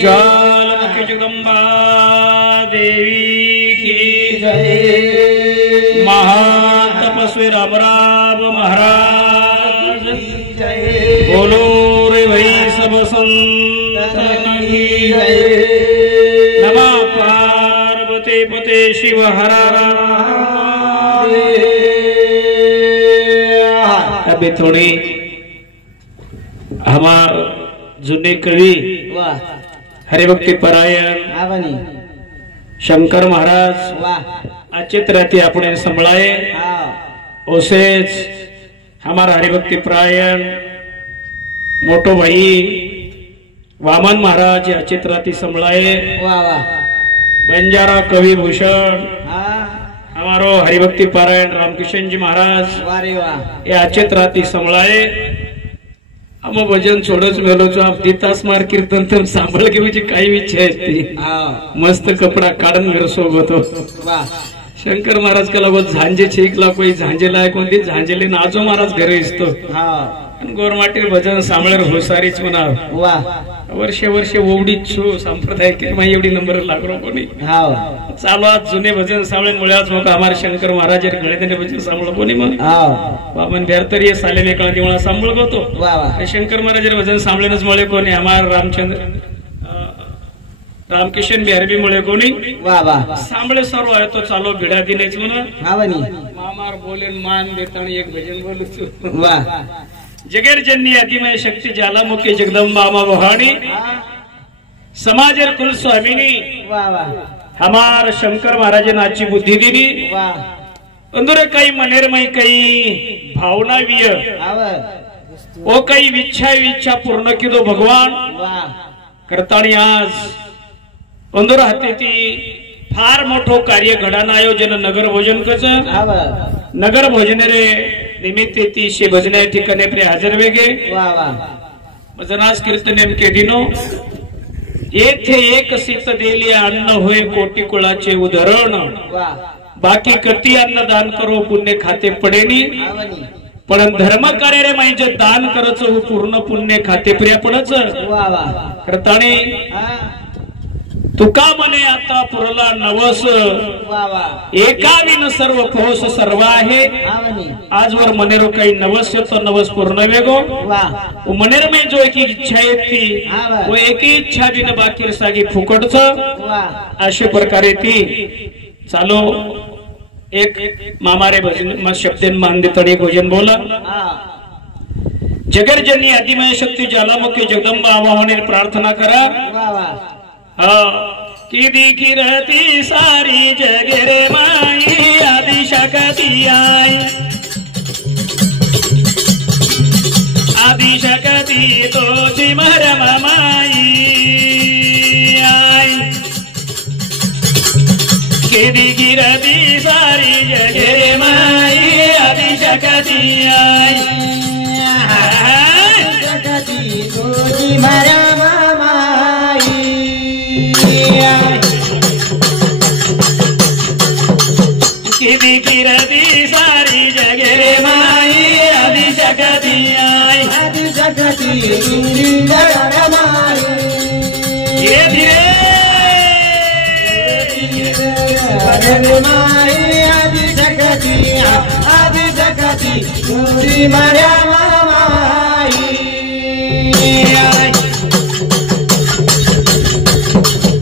ज्वालामुखी जगदंबा देवी की जय। महातपस्वी रामराव महाराज की जय। बोलो रे भाई सब संतन की जय। नमः पार्वती पते शिव हर हर। अभी थोड़ी हमार जुने कवि हरिभक्ती परायण शंकर महाराज अचित्राती अपने संभळाए ओसेच हमारा हरिभक्ती परायण मोटो भाई वामन महाराज अचित्राती संभळाए। बंजारा कवि भूषण हमारो हरिभक्ती परायण रामकिशन जी महाराज ये अचित्राती संभळाए। हम भजन छोड़च मेलो जो आप दीतास मार कीर्तन तुम सांभळ के मुझे काही इच्छा है मस्त कपड़ा काढन मेरे सोबत हो। शंकर महाराज का लगो झांजे छेकला कोई झांजे लायक कोणती झांजेले नाजो महाराज घरे इसतो गोरमाटी भजन सांभळर होसारीच म्हणा वर्षे वर्षे ओवडीच छो संप्रदाय के माई एवढी नंबर लागरो कोणी चालू आज जुने भजन सांभळे मुळ्याच मग हमारे शंकर महाराज गळे त्याने भजन सांभळ कोणी मग बाबन बेरतर ये साले में कळती मला सांभळ गोतो शंकर महाराज भजन सांभळेनच मुळे कोणी हमार रामचंद्र रामकिशन बिहारी मुळे कोणी सांभळे सर्व आहे तो चालो भिडा दिनेच म्हणा मामार बोलेन मान देताना एक भजन बोलू जगेर जन्नी आदिमय शक्ति ज्वालामुखी जगदंबा मां भवानी समाजेर कुल स्वामिनी हमार शंकर महाराज नाची बुद्धि दिनी अंदर काही मनेरमय काही भावना विय ओ काही इच्छा पूर्ण किदो भगवान करतानी आज अंदर हाते ती फार मोठो कार्य घडाना आयोजन नगर भोजन कच नगर भोजन रे निमित्त ती शे भजने ठिकाणी प्रे हजर वेगे भजनास कीर्तन के दिनो येथे एक सीत देली अन्न होय कोटी कुळाचे उदाहरण बाकी कती अन्न दान करो पुण्य खाते पडेनी पण धर्म कार्य रे म्हणजे दान करच पूर्ण पुण्य खाते प्रिय पडच करताने तुका मने आता पुरला नवस एकाविन सर्व पोस सर्व आहे आजवर मनेरो काही नवस तो नवस पूर्ण वेगो मनेर में जो एक इच्छा थी वो एक ही इच्छा बिन बाकी सागी फुकटच अशे प्रकारे ती चालो एक मामारे भजन शब्देन मान तणी भोजन बोला जगर्जनी आदिमय शक्ति ज्वालामुखी जगदंबा आवाहने प्रार्थना करा की दिखी रहती सारी जगरे माई आदि शक्ति आई आदि शक्ति तो सिमर माई आई की दिखी रहती सारी जगरे माई आदि शक्ति आई शक्ति तो सिमर की रदी सारी जगह माई आदि शक्ति आई आदि शक्ति धीरे धीरे माई आदि शक्ति पूरी मर्या माई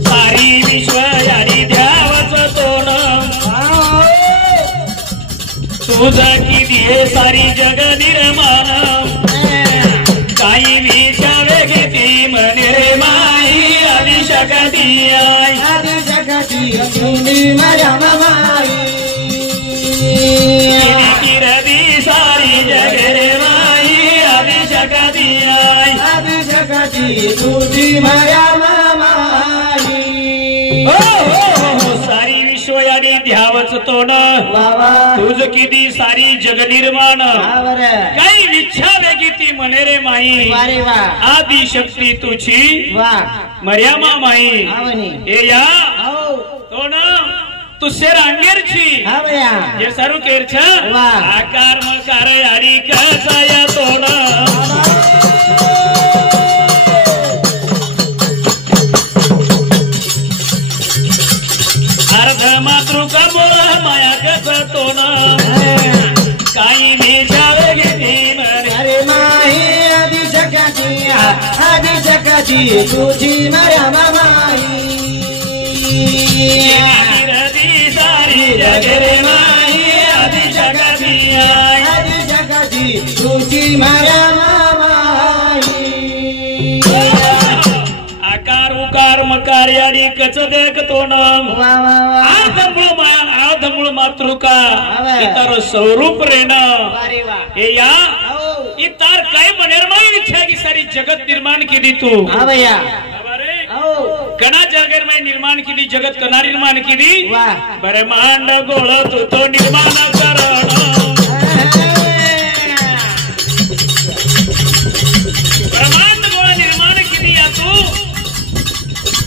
सारी विश्व यारी ध्यावच तोन तुझा की दिये सारी जग निर्माण काही विचारे घेती मने माई आदि शक्ति आई आदि शक्ति तुम्ही माझ्या माई की रदी सारी जग रे माई आदि शक्ति आई आदि शक्ति तुम्ही माझ्या माई सारी विश्व यारी ध्यावच तोड तुझ किती सारी जग निर्माण काही इच्छा वेगी ती म्हणे रे माई आदि शक्ती तुझी मर्यामा माई हे या तोड तुझे रांगेर छी ये सर्व केर छ आकार मकार यारी कसा या तोड आदि शक्ती तुझी मरा माई सारी जगरे माई आदि शक्ती तुझी मरा माई आकार उकार मकार याडी कच देखतो नाम आधमुळ मातृका इतर स्वरूप रेन हे या इतर काय निर्माण इच्छा की सारी जगत निर्माण केली तू कणा जागर निर्माण केली जगत कणा निर्माण केली ब्रह्मांड गोळ तू तो निर्माण करण ब्रह्मांड गोळ निर्माण केली या तू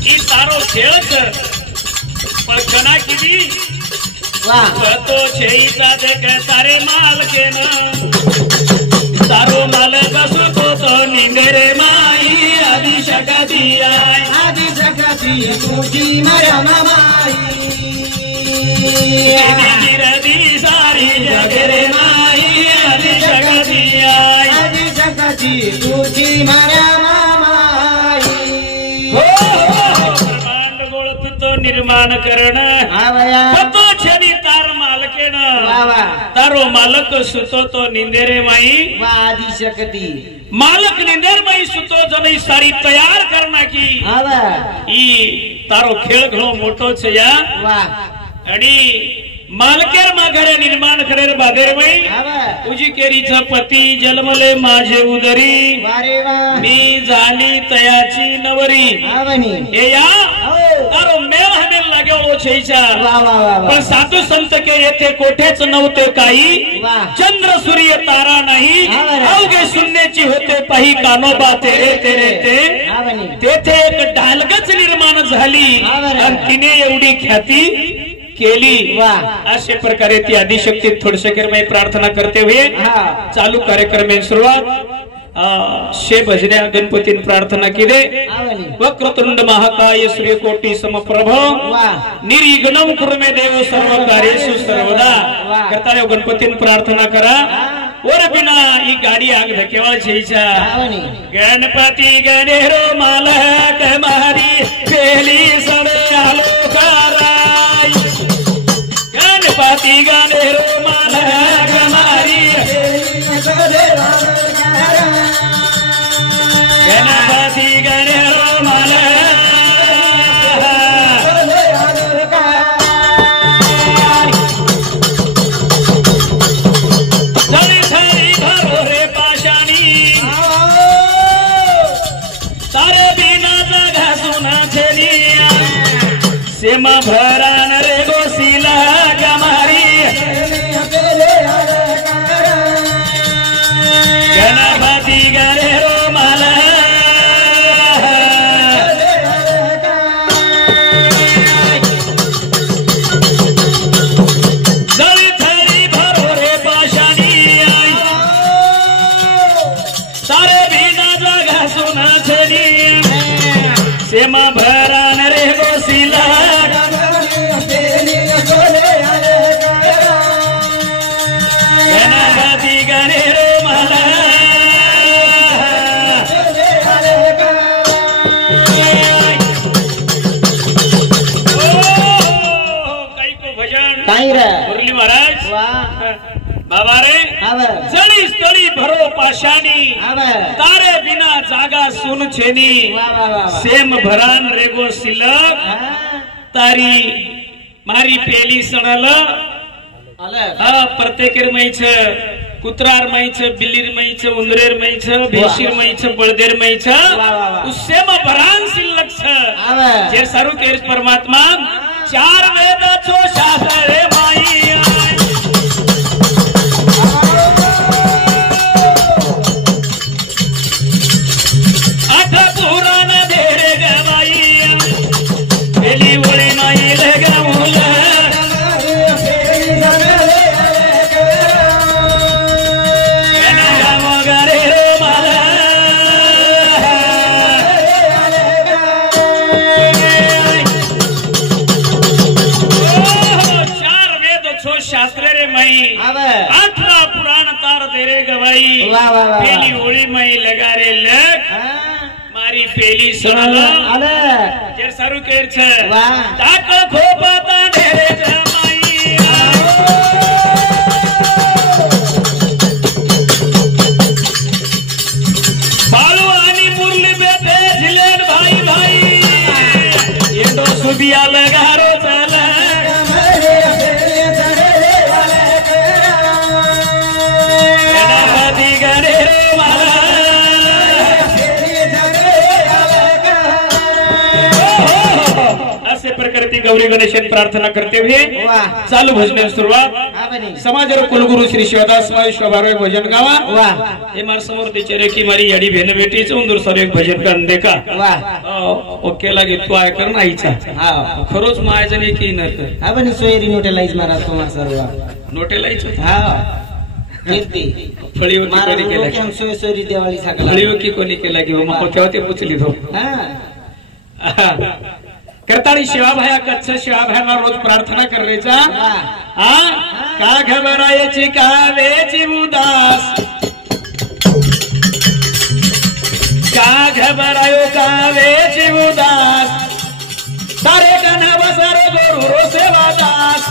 ही सारो खेळ पण कणा केली तो छेईचा देख सारे मालकेन सारो मालक असतो तो निंदेरे माई आदि शक्ती तुझी मरा माई सारी जगरे माई आदि शक्ती तुझी मरा माई ब्रह्मांड गोळ तो निर्माण करण तो छेनी तार मालकेन तारो मालक सुतो तो निंदेरे माई आदि शक्ती मालक निंदेर माई सुतो जनी सारी तयार करना की ई तारो खेळ घणो मोठो छे या आणि मालकेर माघरे निर्माण करेर बादेर माई तुझी केरीचा पती जन्मले माझे उदरी मी झाली तयाची नवरी हे या तारो मेळ हमेल लागे ओछेचा पण साधू संत के येथे कोठेच नव्हते काही चंद्र सूर्य तारा नाही अवघे शून्याची होते पाही कानोबा तेरे तेरे तेथे एक ढालगच निर्माण झाली आणि तिने एवढी ख्याती केली अशा प्रकारे ती आदिशक्ती थोडसे करमाई प्रार्थना करते हुए चालू कार्यक्रम सुरुवात शे भजन्या गणपती प्रार्थना केले वक्रतुंड महाकाय सूर्यकोटी समप्रभ निर्विघ्नं कुरु मे देव सर्व कार्येषु सर्वदा करता गणपती प्रार्थना करा वर बिना ही गाडी आग धकेवा छेईचा गणपती गणेरो मालक मारी पेली सडे आलो कराई गणपती गणेरो मालक मारी गणपती गणेरो मालक जळी थरी भरो रे पाशाणी तारे बिना जगा सुना छेलिया सेमा भरान रे गोसीला गमारी गणपती गणेरो सेमा भरान रे गोसीला गणपती गणेरो मला काही को भजन काही रे मुरली महाराज बाबा रे जळी स्थळी भरो पाशानी तारे बिना जागा सुन छेनी सेम भरान रेगो सिलक तारी मारी पेली सणल प्रत्येकेर मैच कुत्रार मैच बिल्लीर मैच उंदरेर मैच भेशीर मैच बळदेर मैच सेम भरान सिलक जे सारू केर परमात्मा चार वेद छो शास्त्र रे माई पुराण धेरे गवाई पेली ओळी नाही लगावून गणगावगरे मला चार वेद छो शास्त्र रे माई 18 पुराण तार धेरे गवाई पेली ओळी माई लगा रे लग मारी पेली सणाल आले जे सारू केर छे वाह ताक खोपाता ढेरे जमाई बालू आणि मुरली बेटे झिलेन भाई भाई येडो सुदिया लगारो चला प्रकृति गौरी गणेश प्रार्थना करते हुए चालू भजन सुरुवात समाज कुलगुरु श्री शिवदास महाराज भजन गावा हे मार समोर तिचे की मारी याडी भेन बेटी उंदूर सर एक भजन का देखा ओके लागे तू आहे कर नाहीचा खरोच मायाजन एक न सोयरी नोटेलाइज महाराज तुम्हाला सर्व नोटेलाइज कीर्ती फळीव की कोणी केला सोयरी दिवाळी साखर फळीव की कोणी केला की मग तेव्हा ते पुचली तो करताळी शिवाभाया कच्छ शिवाभायाला रोज प्रार्थना करायचा का घबरायची कावेची उदास का घबरायो कावेची उदास तारे कना वसर गोरु रो सेवादास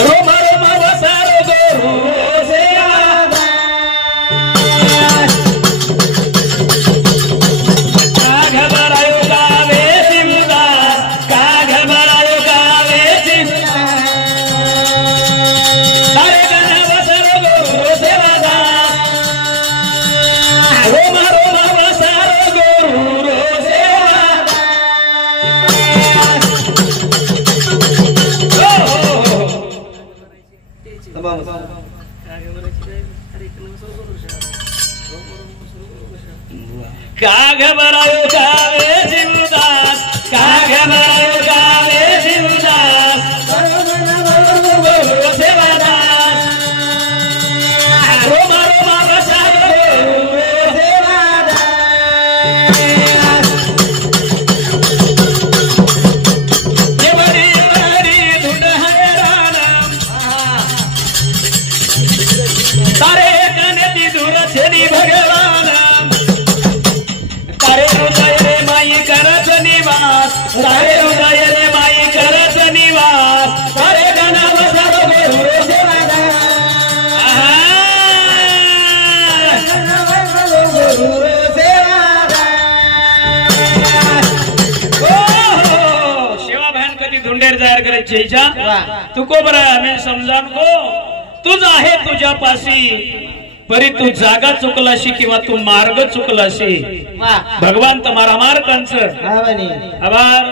रोम रोम वसर गोरु रो सेवादास का घबरायो का घबरायो कावे शिवदास का घबरायो कावे शिवदास सेवादास रोमा रोमा वसार सेवादास ये बड़ी बड़ी धुंड हैरान तारे कने ती दूर छेनी भगवान तारे हृदय रे माई करत निवास तारे हृदय रे माई करत निवास तारे गणा वसर गोरु सेवादास शिवा बहन कधी धुंडेर तयार करायची तू को बरं आम्ही समजान को तुझ आहे तुझ्या पाशी परी तू जागा चुकलाशी किंवा तू मार्ग चुकलाशी भगवान तुम्हारा मार्गांच आभार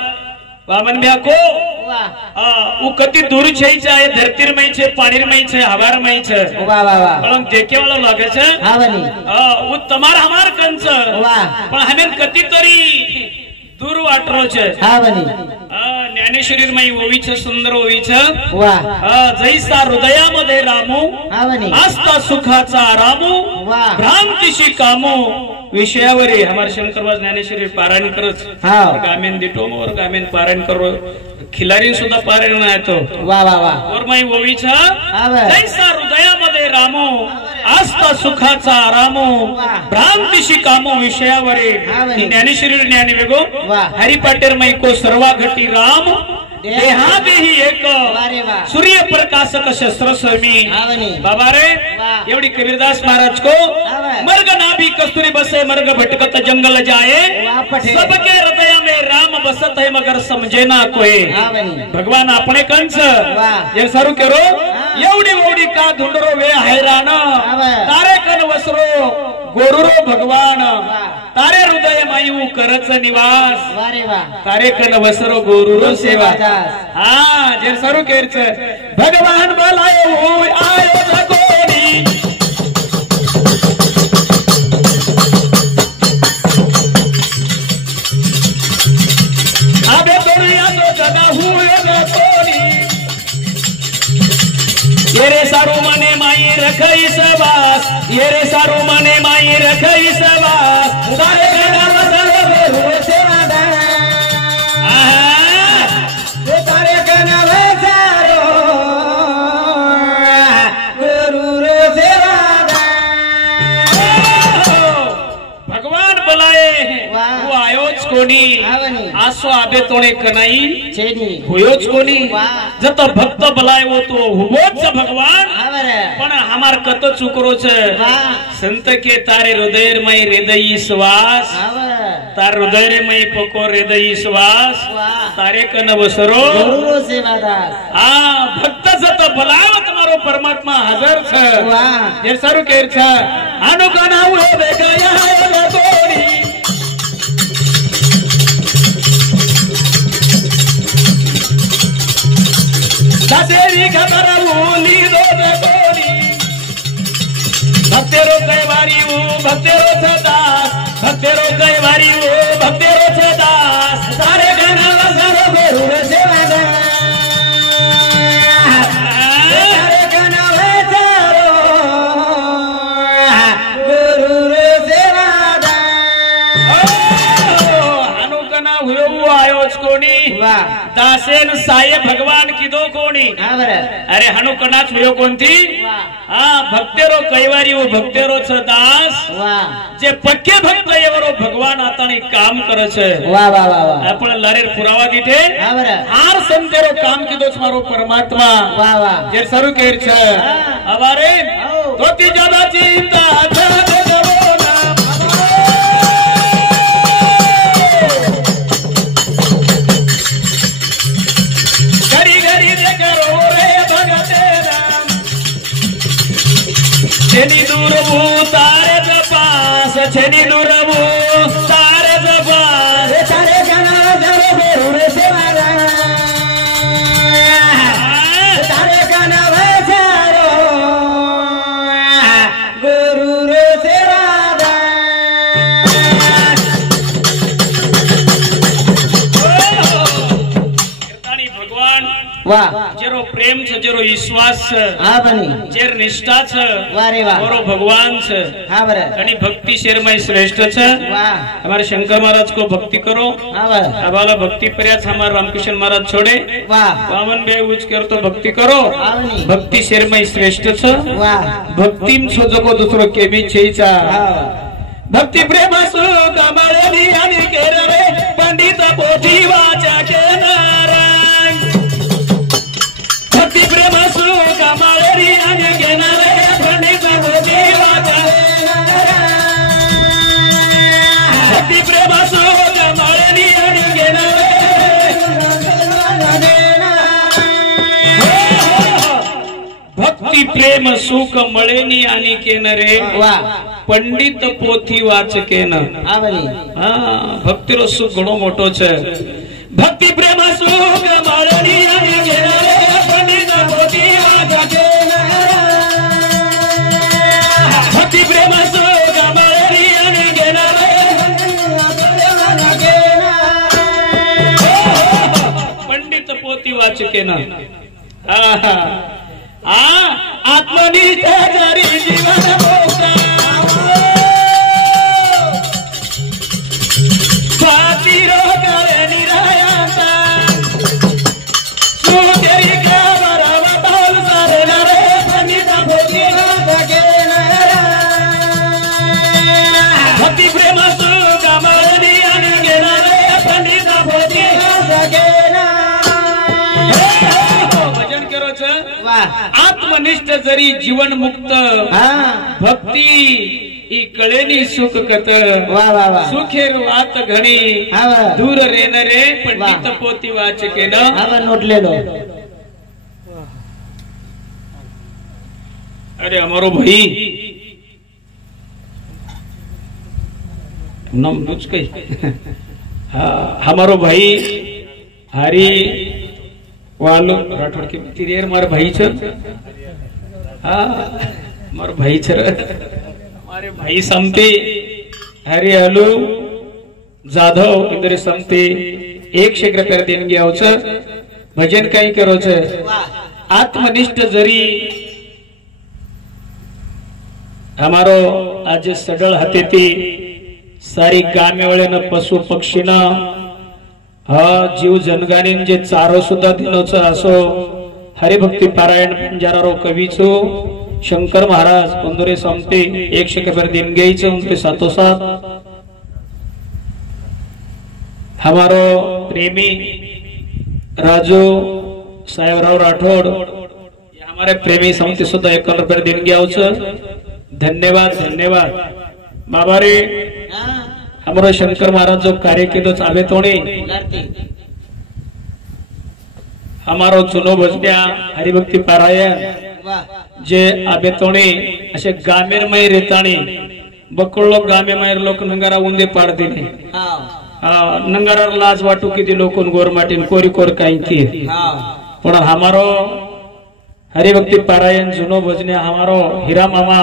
वामन भ्या को उ कति दूर छे आहे धरतीर मई छे पाणीर मई छे हवार मई छे पण देखे वाला लागे छे उ तुम्हारा हमार कंच पण हमें कति तरी दूर वाटरो छे ज्ञानेश्वरी माई ओवीच सुंदर ओवीच जैसा हृदयामध्ये रामू आस्था सुखाचा रामू भ्रांतीशी कामो विषयावरी हमारे शंकरवास ज्ञानेश्वरी पारायण करत गामेन दिटोमवर गामेन पारायण करो खिलारी सुद्धा पारायण आहे तो और माई ओवीच जैसा हृदयामध्ये रामू आस्था सुखाचा रामू भ्रांतीशी कामो विषयावरी ज्ञानेश्वरी ज्ञानी वेगो हरिपाटेर माई को सर्वा घटी राम देहा देही एक सूर्य प्रकाशक शस्त्र स्वामी बाबा रे एवढी कबीरदास महाराज को मर्ग नाभी कस्तूरी बसे मर्ग भटकत जंगल जाए सबके हृदय में राम बसत है मगर समझे ना कोई भगवान अपने कंस ये सरू करो एवढी ओढी का धुंडरो वे हैरान तारे कन वसरो गोरुरो भगवान तारे हृदय मायू करच निवास तारे कन वसरो गोरुरो सेवा जे सरू केरच भगवान बोलायो आयो जगोनी आबे दुनिया तो जगा हुए न तोनी ये रे सारू मने माई रखई सवास ये रे सारू मने माई रखई सवास तारे कन वसरो गोरुरो सेवा वो आयोच कोणी आसो आबे तोणे कनाई होयोच कोणी जत भक्त बलाय वो तो हुबोच भगवान पण हमार कत चुकरोच संत के तारे हृदयमय हृदयी श्वास तार हृदयमय पको हृदयी श्वास तारे कन बसरो हाँ भक्त जत बलाय तुम्हारो परमात्मा हाजर छ ये सारू केर छ अनुकना हुए बेगया है गोरी दासेरी खबर बोली दो गोरी भक्तेरो कैवारी वो भक्तेरो सदास भक्तेरो कैवारी वो भक्तेरो सदास सारे गाना वसरो गुरु सेवा सारे गाना वसरो गुरु सेवा अनुकना हुयो आयोच कोणी दासेन साये भगवान किदो कोणी अरे हनुकनाच हुयो कोणती हाँ भक्तेरो कैवारी वो भक्तेरो छ दास जे पक्के भक्त एवरो भगवान आतानी काम करे छे वाह वाह वाह आपण लारेर पुरावा दीठे हार संतेरो काम कीधो छ मारो परमात्मा वाह वाह जे सरू केर छे अवारे तोती ज्यादा चिंता छेनी दूरबू तारे जपास छेनी दूरबू तारे जपास तारे गाना जरो गुरु सेवा तारे गाना वसरो गुरु सेवा कीर्तनी भगवान वाह जेरो प्रेम छ जेरो विश्वास छ हां बनी जेर निष्ठा छ वारे वाह औरो भगवान छ हां बरे आणि भक्ति शेरमय श्रेष्ठ छ वाह हमारे शंकर महाराज को भक्ति करो हां वाह अबाला भक्ति पर्यास हमारे रामकृष्ण महाराज छोड़े वाह पावन बे उच्च कर तो भक्ति करो हां बनी भक्ति शेरमय श्रेष्ठ छ वाह भक्तिम छ जको दुसरो केबी छेचा हां भक्ति प्रेम सु कमळनी आणि केरे पंडित पोथी वाचा के नारायण भक्ति प्रेम सु कमळनी आणि केरे पंडित पोथी वाचा भक्ति प्रेम सु कमळनी आणि भक्ति प्रेम सुख मळेनी आणि केनरे पंडित पोथी वाचकेन हाँ भक्तिरो सुख घणो मोटो छे भक्ति प्रेम सुख मळेनी आणि केनरे पंडित पोथी वाचकेन भक्ति प्रेम सुख मळेनी आणि केनरे पंडित पोथी वाचकेन आत्मनिष्ठ जरी जीवन मोक्ष स्वातीरो करे निरायता सुतेरी कावरव बाल सरना रे पंडित पोथी वाचकेन भक्ति प्रेम सुख मळेनी आणि केनरे पंडित पोथी वाचकेन भजन करो छ आत्मनिष्ठ जरी जीवन मुक्त भक्ति ई कळेनी सुख कत वाह वाह वाह सुखेर वात घणी दूर रेन रे पंडित पोथी वाचकेन आवा नोटलेलो अरे हमारो भाई नाम कुछ कही हमारो भाई हरी वालो राठौड़ के तिरेर मार भाई छ हाँ मार भाई छ हमारे भाई समते हरे हलो जाधव इंद्र समते 100 रुपया देणगी आवच भजन काही करो छ आत्मनिष्ठ जरी हमारो आज सडळ हातेती सारी गामेवळे न पशु पक्षी न जीव जनगाने जे चारो सुद्धा दिनोच असो हरिभक्ती पारायण पंजारारो कवीचो शंकर महाराज पंदुरे समते 100 रुपया देणगी घ्यायचं उनके साथोसाथ हमारो प्रेमी राजू साहेबराव राठौड़ हमारे प्रेमी समिति सुद्धा 51 रुपये देणगी आवचं धन्यवाद धन्यवाद बाबा रे हमारो शंकर महाराज जो कार्य केलं चावे तोणे हमारो चुनो भजन्या हरिभक्ती पारायण जे आबे तोणे असे गामेरमय रेताणी बकुळलो गामेमय लोक नंगारा उंदे पाड दिले नंगारा लाज वाटू किती लोकन गोरमाटीन कोरी कोर काही की पण हमारो हरिभक्ती पारायण जुनो भजन्या हमारो हीरा मामा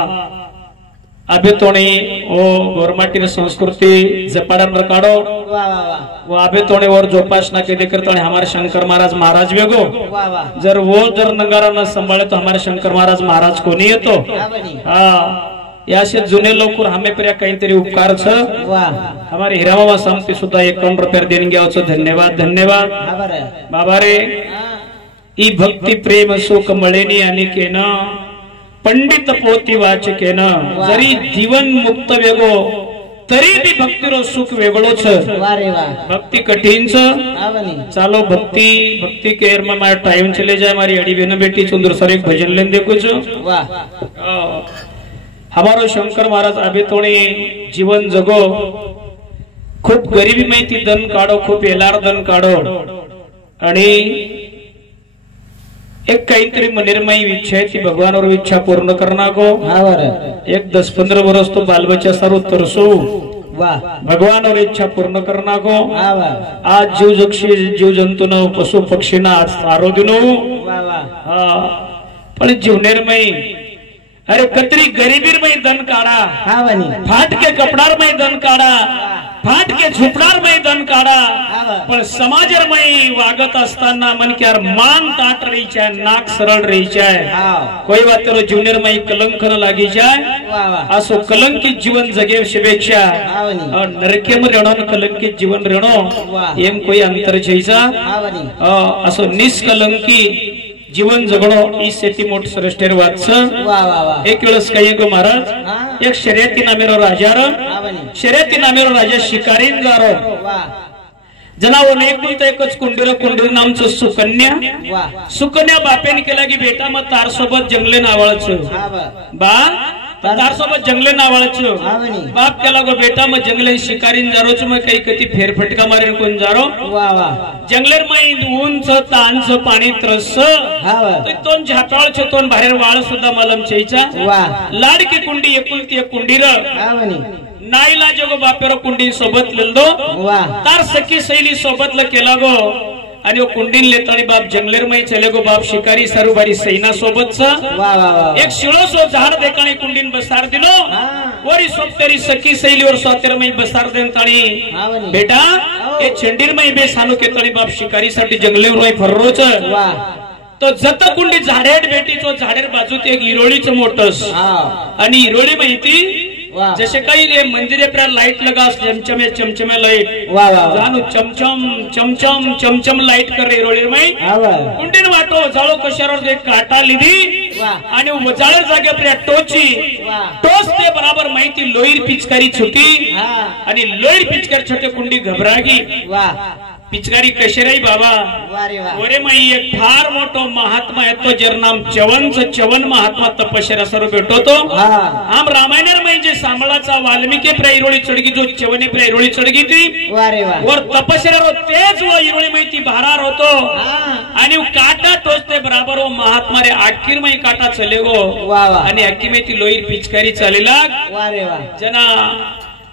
अबे तोणे ओ गोरमाटीन संस्कृति जपाडन रकाडो वो अबे तोणे वर जोपासना के देखकर तोणे हमारे शंकर महाराज वेगो जर वो जर नंगारा न संभाळे तो हमारे शंकर महाराज कोणी येतो यासे जुने लोक हमें पर्या काहीतरी उपकार छ हमारे हीरा मामा समिति सुद्धा 51 रुपये देणगी आवचं धन्यवाद धन्यवाद बाबा रे ई भक्ती प्रेम सुख मळेनी आणि केन पंडित पोती वाचकेन जरी जीवन मुक्त वेगो तरी भी भक्तीरो सुख वेगळोच भक्ति कठिन छ चालो भक्ति केर में मारा टाइम चले जाए हमारी अड़ी बहन बेटी सुंदर सर एक भजन लेन देखो छो हमारो शंकर महाराज अबे तोणे जीवन जगो खूप गरीबी माहिती धन काढो खूप येलार धन काढो आणि एक काहीतरी निर्मयी इच्छा है ती भगवान और इच्छा पूर्ण करना को एक 10-15 वर्ष तो बाल बच्चा सारो तरसो भगवान और इच्छा पूर्ण करना को आज जीव जंतु न पशु पक्षी ना सारो दिनो पण जीव निर्मयी अरे कतरी गरीबीर में धन काढा फाट के कपडार में धन काढा फाट के झुपडार में धन काढा पण समाजर में वागत असताना मन के यार मान ताट रही चाहे नाक सरळ रही चाहे कोई बात रो जूनियर में कलंक न लागी जाए असो कलंकित जीवन जगे शुभेच्छा और नरके में रेणो कलंकित जीवन रेणो एम कोई अंतर जैसा असो निष्कलंकी जीवन जगणो ई सेती मोठ श्रेष्ठेर वाच एक वेळेस काही गो महाराज एक शर्यती नामेरो राजार शर्यती नामेरो राजा शिकारीन जारो जनावर एकच कुंडीर नामचं सुकन्या बापेन केला की बेटा मग तार सोबत जंगले नावाळच बा तार सोबत जंगले नावाळच बाप केला गो बेटा मग जंगले शिकारीन जारोच मग काही कधी फेरफटका मारेन कोण जारो जंगलेर मै उंच तांच पाणी त्रस तोन झाटाळ तोन बाहेर वाळ सुद्धा मलम चेचा लाडकी कुंडी एकुलती एक कुंडीर नाईला जगो बापेरो कुंडी सोबत लेलो तार सखी सैली सोबत ल केला गो आणि वो कुंडीन लेतानी बाप जंगलेर मै चले गो बाप शिकारी सारूबारी सैना सोबत एक शिळोसो झाड देकाणी कुंडीन बसार दिलो वरी सोबतेरी सखी सैली और सोतेर मै बसार देतानी बेटा ए चंडीर मै बे सानो केतानी बाप शिकारी साठी जंगलेर मै फर्रोच तो जत कुंडी झाडेड बेटी तो झाडेर बाजूत एक इरोळीच मोठस आणि इरोळी माहिती जैसे कई मंदिरे पर लाइट लगा चमचमे लाइट जानू चमचम चमचम चमचम लाइट कर रही रोळी में कुंडीन वाटो जाळो कशावर एक काटा लिधी आणि जाळेर जागे पर टोची टोच ते बराबर माहिती लोईर पिचकारी छुटी आणि लोईर पिचकारी छोटे कुंडी घबरागी पिचकारी कशेराई बाबा ओरे माई एक फार मोठो महात्मा है तो जर नाम चवन महात्मा तपश्चर्या सर्व भेटो तो आम रामायणर में जे सांभळाचा वाल्मिकी प्रेरोळी चढगी जो चवने प्रेरोळी चढगी ती वर तपश्चर्या तेज वो इरोळी माहिती भारार होतो आणि काटा टोचते बराबर वो महात्मा रे आखिर में काटा चले गो आणि अक्की में ती लोईर पिचकारी चालेला जना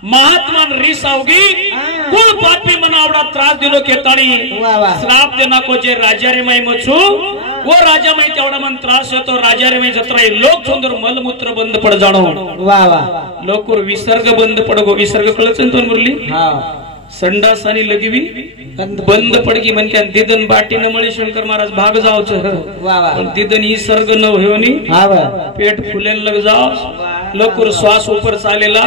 महात्मा रीस आवगी कुल पापी मना आवडा त्रास दिलो केताणी श्राप देना को जे राजा रे माई मचू वो राजा माई तेवढा मन त्रास होतो राजा रे माई जत्रा लोक सुंदर मलमूत्र बंद पड जाणो लोकुर विसर्ग बंद पडगो विसर्ग कळच तो मुरली संडास आणि लगीवी बंद पडगी मन क्या दिदन बाटी न मळे शंकर महाराज भाग जाओ पण दिदन ही सर्ग न होनी पेट फुलेन लग जाओ लोकुर श्वास ऊपर चालेला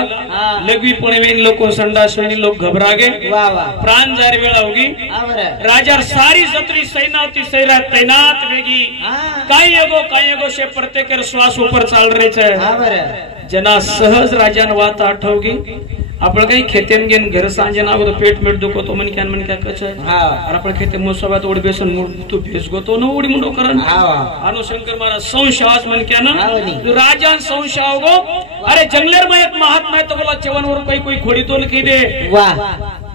लगवी पण वेन लोको संडास वेनी लोक घबरागे प्राण जार वेळा होगी राजा सारी सत्री सैनाती सैरा तैनात वेगी काय एगो शे प्रत्येक श्वास ऊपर चाल रहे छे जना सहज राजान वात आठवगी आपण काही खेतेम घेऊन घर सांजे नागो पेट मेट दुखतो म्हण काय कच आणि आपण खेते मोसोबात ओढ बेसन तू भेस गोतो न उडी मुंडो करन आनो शंकर महाराज संशास म्हण क्या ना राजा संशाव गो अरे जंगलेर में एक महात्मा है तो बोला चवन वर कोई खोडी तोल की दे वाह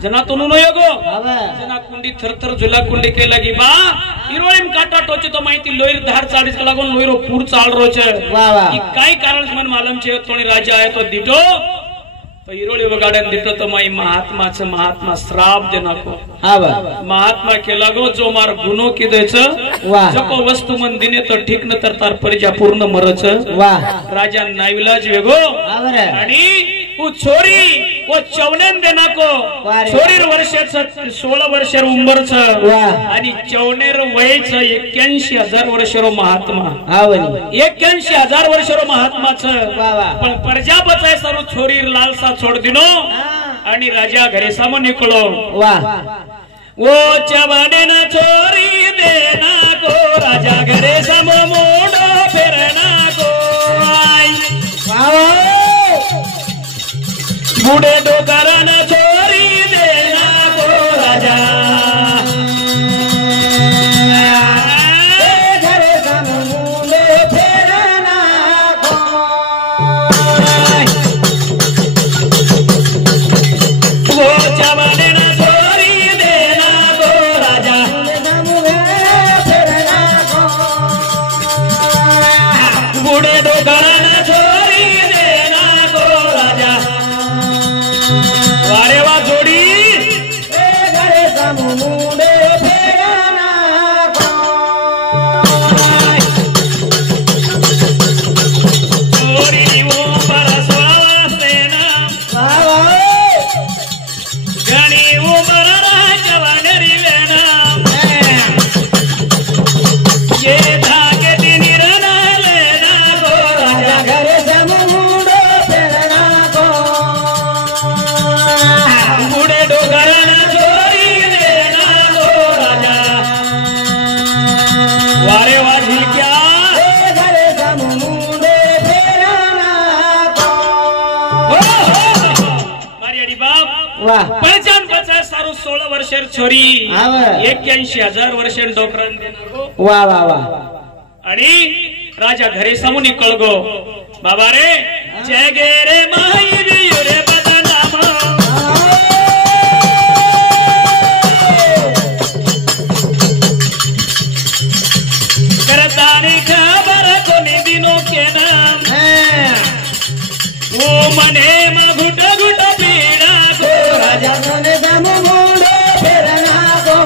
जना तो नो योगो जना कुंडी थरथर झुला कुंडी के लगी बा इरोळीम काटा टोचे तो माहिती लोईर धार चाळीस का लागून लोईरो पूर चाल रोच वाह वाह की काय कारण मन मालूम छे तोणी राजा आहे तो दिटो तो इरोळी वगाडन दिटो तो माई महात्मा श्राप देना को महात्मा के लगो जो मार गुनो की देच जको वस्तु मन दिने तो ठीक न तर तार परिजा पूर्ण मरच वाह राजा नाविलाज वेगो आणि वो छोरी वो चवनेन देना को छोरीर वर्षाचं 16 वर्षार उंबरच आणि चवनेर वयच 81,000 वर्षारो महात्मा 81,000 वर्षारो महात्माच पण प्रजा बचाय सारू छोरीर लालसा छोड़ दिनो आणि राजा घरे सामो निकलो वाह वो चवनेन छोरी देना को राजा घरे सामो मोडो फेरना को आई बूढ़े डोकरन छोरी देना को राजा घरे समूले फेरना को वो चवने न छोरी देना को राजा फेरना को बूढ़े डोकरन छोरी देना को राजा वारे वा जोड़ी घरे समूले फेरना को छोरी वो परसवास देना गणी वो बर राजवनरी लेना ये धागे दिन रना लेना को राजा घरे समूले फेरना को बूढ़े डोगरन छोरी देना को राजा वारे वाझिल क्या घरे समूले फेरना को मारी अडी बाप वाह पहचान बचा सारू 16 वर्षार छोरी 81,000 वर्षार डोकरन देना को वाह वाह वाह आणि राजा घरे समू निकळ गो बाबा रे जय गे रे माई रे बदनाम करतानी खबर कोणी दिनो के नाम वो मने म घुट घुट पीड़ा को राजा ने दम मुंडो फेरना को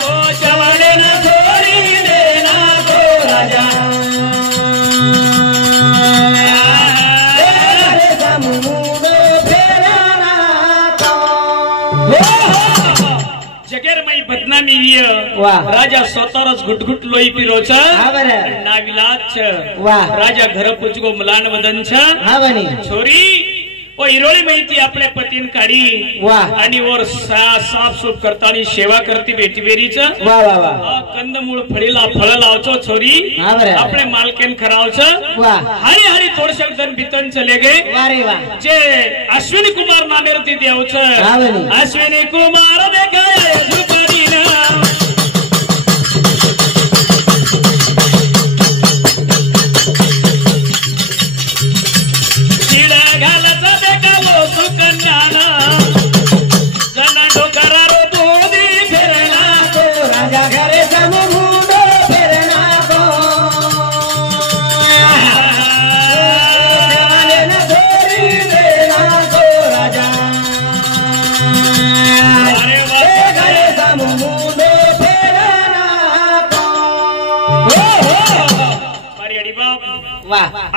वो चवने न छोरी देना को राजा दम मुंडो फेरना को जगेर मई बदनामी राजा स्वतःच घुटघुट लोई पिरोच नाविलाच राजा घर पुजगो मुलान वदन छोरी ओ इरोळी माहिती आपल्या पतीन काढी आणि वर साफ सूफ करतानी सेवा करती बेटी बेरीच कंदमूळ फळीला फळ लावचो छोरी आपले मालकेन खरावच हरी हरी थोडशे जण बितन चले गे जे अश्विनी कुमार नामेरती देवच अश्विनी कुमार देखाय झुपडी ना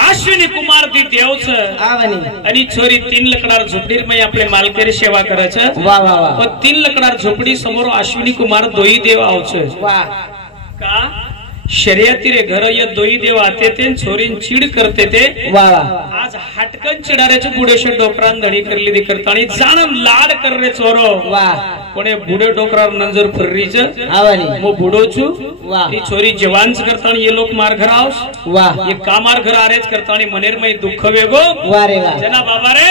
अश्विनी कुमार ती देवच आणि छोरी 3 लकडार झोपडीर मै आपले मालकेरी सेवा करायच 3 लकडार झोपडी समोर अश्विनी कुमार दोई देव आवच का शर्यती रे घर ये दोई देव आते ते छोरीन चिड करते ते आज हटकन चिडाऱ्याचे बुडेशे डोकरान धडी करली दी करतानी जाण लाड कर रे चोरो पण ए बुडे डोकरार नंजर फर्रीच आवनी मो बुडो छु वाह ती छोरी जवान करतानी ये लोक मार घर आवस वाह ये कामार घर आरेच करतानी मनेर में दुःख वेगो वाह रे वाह जना बाबा रे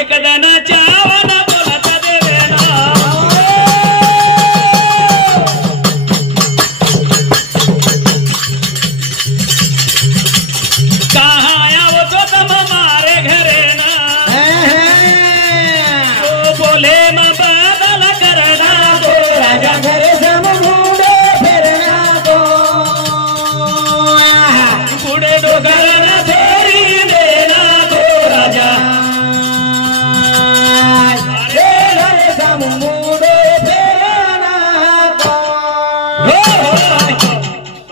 एक दाना चावना बोलता देवेना कहां आवो तो तुम हमारे घरे ना तो बोले मैं बदल करना दो राजा घर सम मुंडे फिरना दो बूढ़े डोकर न फेरी देना दो राजा घर सम मुंडे फिरना दो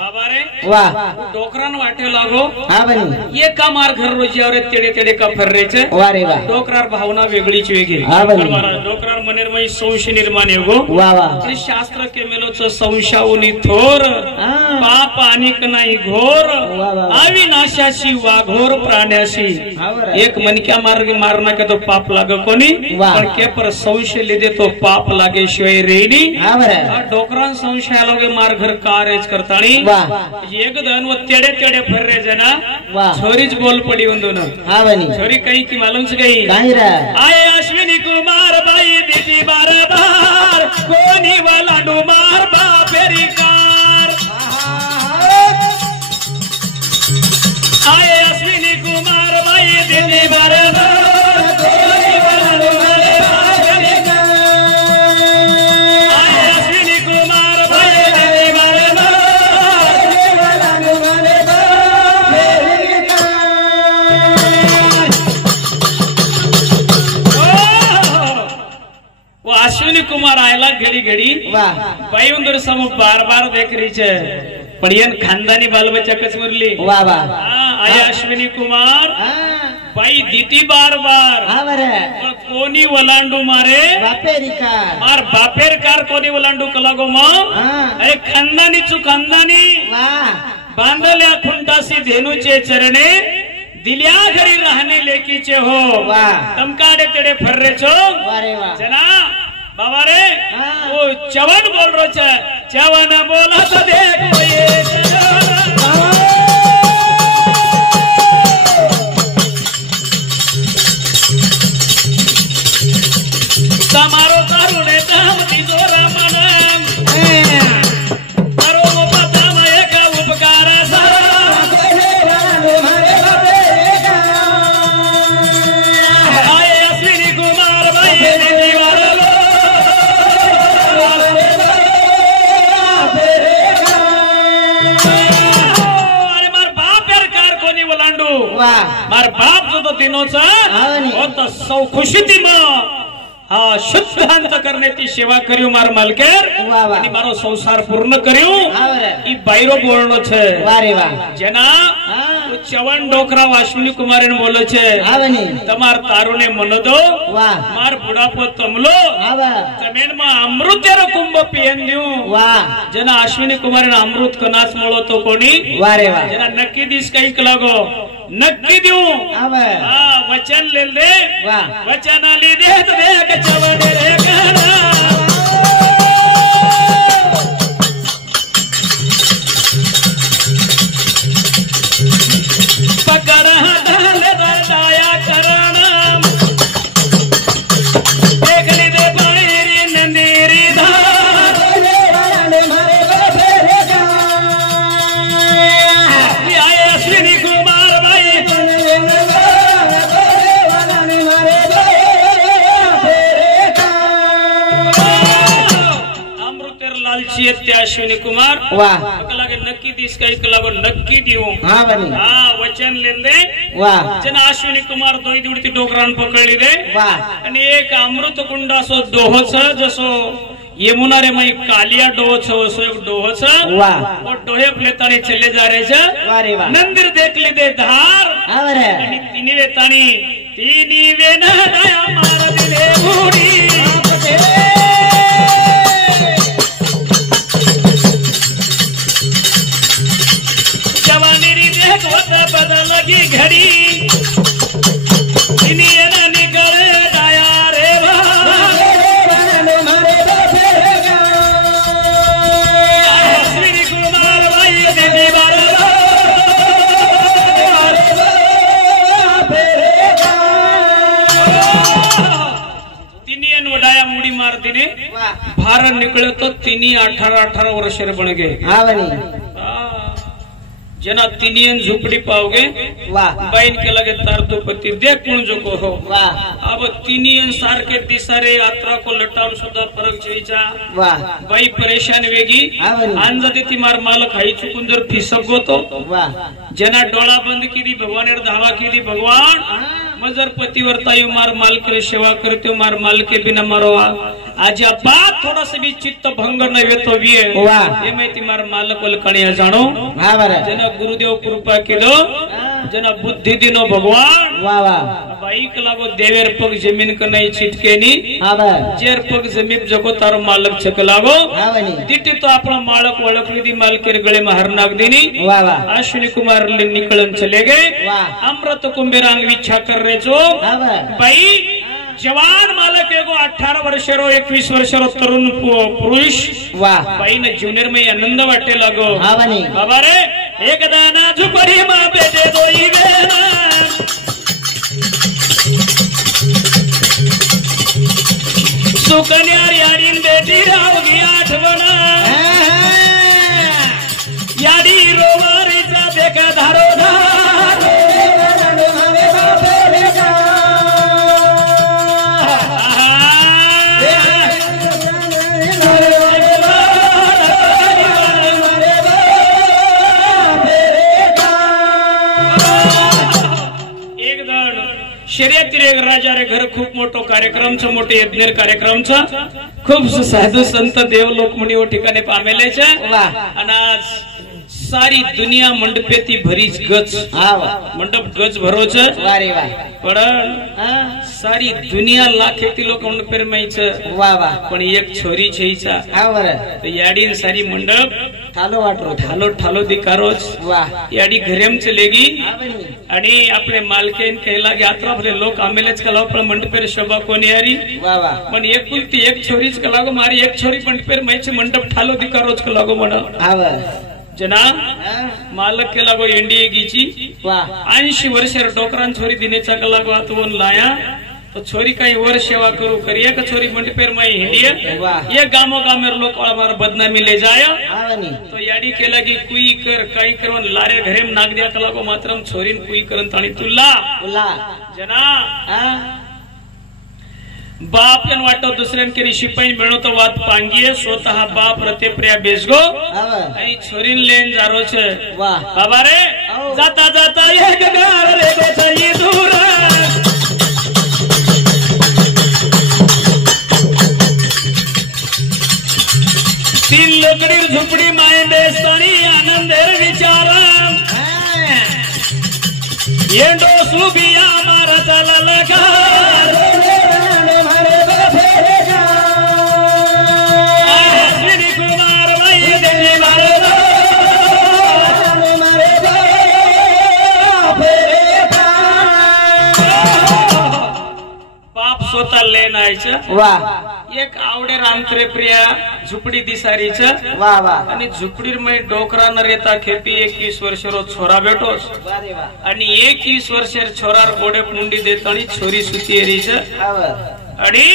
बाबा रे वाह डोकरान वाटे लागो हा बनी ये का मार घर रोजीवर तेडे तेडे का फर्रेचे वाह रे वाह डोकरार भावना वेगळीच वेगळी हा बनी डोकरार मनेरमय संशय निर्माण येगो वाह वाह आणि शास्त्र केमेलोच संशयावनी थोर पाप अनिक नाही घोर वाह वाह अविनाशाशी वाघोर प्राण्याशी एक मनक्या मार्ग मारना के तो पाप लागे कोणी पण के पर संशय लिदे तो पाप लागे शिवाय रेडी हा बरं डोकरान संशय लागे मार घर कार्यच करतानी वाह एक दन वो तेडे तेडे फर्रे जना वाह छोरीच बोल पड़ी उंदोन हा बनी छोरी कहीं की मालूम से गई नाही रे आए अश्विनी कुमार बाई दीदी बार बार कोनी वाला डुमार बापेरी कार आए अश्विनी कुमार बाई दीदी बार बार कोनी वाला डुमार बापेरी कार आए अश्विनी कुमार बाई दीदी बार बार कोनी वाला डुमार बापेरी वो अश्विनी कुमार आयला घड़ी घड़ी वाह बाई उंदर सम बार बार देख रही छे पड़ियन खानदानी बाल बच्चा कसमरली वाह वाह आया अश्विनी कुमार हाँ बाई दीती बार बार हा बरं पण कोणी वलांडू मारे बापेरी का मार बापेर कार कोणी वलांडू कलागो मग हाँ अरे खानदानी चू खानदानी वाह बांधल्या खुंटासी धेनूचे चरणे दिल्या घरी राहणे लेकीचे हो वाह तमकाडे तेडे फर्रे छो वाह रे वाह जना बाबा रे हाँ। वो चवन बोल रो छे चवन बोला तो देख ये समारो करुणे दाम तिजोरा मनम करो वो पता मय का उपकार सा आए अश्विनी कुमार भाई दीदी वाला अरे मार बाप यार कार कोणी वलांडू वाह मार बाप जो तो दिनोचा आवनी. हो तो सौ खुशी ती मग हा शुद्ध अंत करण्याची सेवा કર્યું मार मालकेर वाह वाह आणि मारो संसार पूर्ण કર્યું હા બરાબર ઈ બાયરો બોલનો છે વાહ રે વાહ જેના હા ચવન ડોકરા અશ્વિની કુમારને બોલે છે હા બની તમાર તારુને મનો દો વાહ માર બુડાપો તમલો હા વાહ તમેનમાં અમૃતેરો કુંભ પીએન દ્યું વાહ જેના અશ્વિની કુમારને અમૃત કનાસ મળો તો કોની વાહ રે વાહ જેના નક્કી દીસ કઈક લાગો નક્કી દ્યું હા વાહ હા વચન લે લે વાહ વચન લીધે તો દેખ ચવન રે કરા पकड़ डाल दया करना देख ली दे बाईरी नंदीरी धार आए अश्विनी कुमार भाई अमृतेर लालची त्या अश्विनी कुमार वाह लागे नक्की दिस काही लागो नक्की देऊ हाँ बनी हा वचन लेंदे वाह जना अश्विनी कुमार दोई दिवटी डोकरान पकडली दे वाह आणि एक अमृत कुंड असो डोहच जसो यमुना रे मई कालिया डोहच असो एक डोहच वाह वो डोहे प्लेतानी चले जा रहे छे वाह रे वाह मंदिर देख ली दे धार हाँ बराबर आणि तिनी वेना दया मार दिले उडी जवानी री देख होता बदलगी घडी तिनी येना निकळे दया रे वा मार दिने भार निकले तो 18 वर्ष बन गए। जना तीनियन झुपड़ी पाओगे बहन के लगे तार तो पति देख कौन जो को हो। अब तीनियन सार के दिसारे यात्रा को लटाम सुधा फरक जायचा बाई परेशान वेगी अंजाती ती मार मालक हाई चुकून जर फिसक तो जना डोळा बंद केली भगवान धावा केली भगवान मजर पतिवर्ता यू मार मालके सेवा करते मार मालके बिना मारो आज बात थोड़ा सा भी चित्त भंग न वेतो विये ये माहिती मार मालक वल कणिया जाणो जना गुरुदेव कृपा केलो जना बुद्धि दिनो भगवान बाईक लागो देवेर पग जमीन क नहीं छिटके नी जेर पग जमीन जको तारो मालक छक लागो दिटी तो अपना मालक ओळखली दी मालकेर गळे में हर नाग देनी अश्विनी कुमार ले निकलन चले गए अमृत कुंभेरांग विच्छा कर रहे जो भाई जवान मालक एगो 18 वर्षरो 21 वर्षरो तरुण पुरुष बाई ने जूनियर में आनंद वाटे लागो बाबा रे एक दाना झुपड़ी मां बेटे दोई वेना सुकन्या याडीन बेटी रावगी आठवणा याडी रोवारीचा देखा धारो धार शर्यतीर एक राजा रे घर खूप मोठो कार्यक्रम छ मोठे यज्ञ कार्यक्रम छ खूप साधू संत देव लोक मुनी वो ठिकाणी पामेले छे आणि आज सारी दुनिया मंडपेती भरीच गज मंडप गज भरो छे वारे वाह पण सारी दुनिया लाखेती लोक मंडपेर में छे वाह वाह पण एक छोरी छे ईचा तो याडीन सारी मंडप ठालो वाटरो ठालो ठालो दिकारोच वाह याडी घरेम चलेगी आणि आपले मालकेन कहला यात्रा भले लोक आमेलेच कलाव पण मंडपेर शोभा कोणी आरी वाह वाह पण एकुलती एक छोरीच कलागो मारी एक छोरी मंडपेर में छे मंडप ठालो दिकारोच कलागो म्हणा जना मालक के लागो एनडीए गीची 80 वर्षर डोकरान छोरी दिनेचा कलागो आतवन लाया तो छोरी काही वर सेवा करू करिए का छोरी मंडपेर में हिंडिए ये गामो गामेर लोक मार बदनामी ले जाया तो याडी के लगी कुई कर काई करवन लारे घरेम नाग दिया कलागो मात्रम छोरीन कुई करन ताणी तुल्ला जना बाप एन वाटो दुसऱ्यान केरी शिपाई मिळो तो वात पांगीए स्वतः बाप रते प्रिया बेसगो आणि छोरीन लेन जारो छे बाबा रे जाता जाता एक गार रे गोसाई दूर तीन लोकड़ी झुपड़ी माए बेस्तानी आनंदेर विचार येंडो सुबिया मारा चला लगा स्वतः लेन एक आवडे रामत्रे प्रिया झुपडी दिसारीच आणि झुपडीर में डोकरा न रेता खेती 21 वर्षरो छोरा बेटोस आणि 21 वर्षर छोरार गोडे मुंडी देतानी छोरी सुती एरीच आणि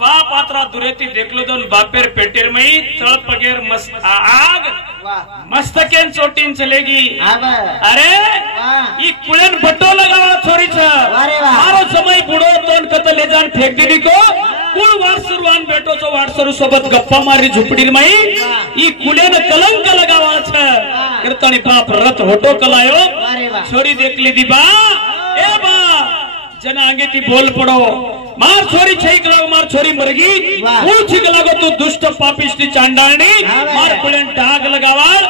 बाप आत्रा दुरेती देखलो दोन बापेर पेटेर में तळ पगेर मस्त आग मस्तकेन चोटीन चलेगी अरे ई कुळेन बटो लगावा छोरी छ मारो समय बुडो दोन कत ले जान फेक दिली को कुळ वारसुरवान बेटो चो वारसुर सोबत गप्पा मारी झुपडी में ई कुळेन कलंक लगावा छ कीर्तनी बाप रथ होटो कलायो छोरी देखली दी बा ए बा जना आगे ती बोल पड़ो मार छोरी छेक लागो मार छोरी मरगी पूछ लागो तू दुष्ट पापिष्टी चांडाळनी मार पुळेन डाग लगावाल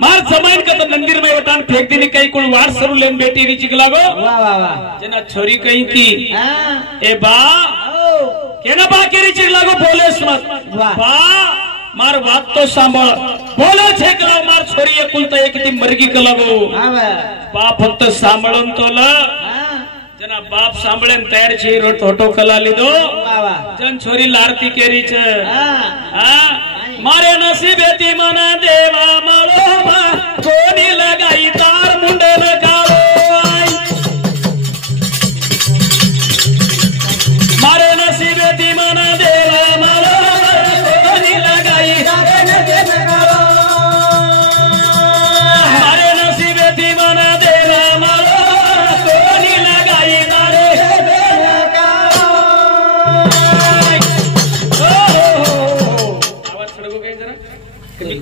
मार जमाइन का तो मंदिर में वटान फेंक देनी कहीं कुल वार सरू लेन बेटी रिचिक लागो जना छोरी कहीं की ए बा केना बा के रिचिक लागो बोले मत बा मार बात तो सांभाळ बोले छेक लागो मार छोरी एकुलता एक ती मरगी का लागो बा फक्त सांभाळून तोला जना बाप सांभळेन तयार छी रोट होटो कला लीधो जन छोरी लारती केरी छे मारे नसीबे ती मना देवा माळो कोणी लगाई तार मुंडन काळो मारे नसीबे ती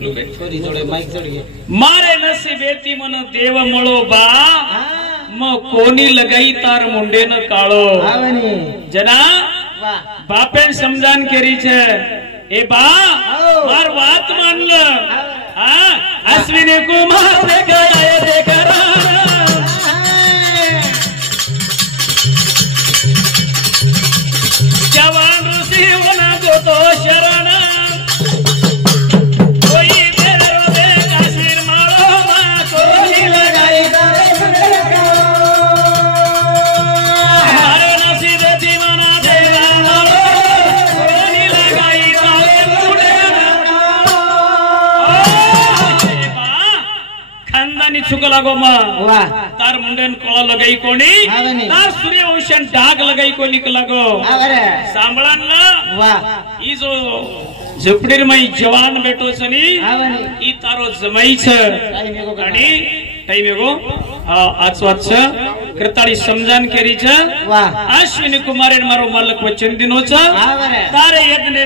એટલું કે કોરી જોડે માઈક જોડ ગયે મારે નસીબેથી મને દેવ મળો બા મ કોની લગાઈ તાર મુંડે ન કાળો આવની जना વાહ बापे समजान केरी छे ए बा मार बात मान ल हां अश्विनी कुमार रे गया रे करा जवान ऋषि होना जो तो शरण कोई तेरे रे काशीर मारो मा कोई लगाई हमारे नसीब दीवाना तेरा कोई लगाई तारे मुंडे खानदानी चुक लागो मा વાહ तार मुंडेन कोळा लगाई कोणी आवनी. तार सूर्यवंशन डाग लगाई कोणी लागो આવરે सांभळान ना વાહ ई जो झोपडीर मई जवान बेटो छनी आवनी ई तारो जमाई छ टाइम एगो आणि टाइम एगो आज वाच छ कृताळी समजान केरी छ વાહ अश्विनी कुमार मारो मालक वचन दिनो छ આવરે तारे यज्ञ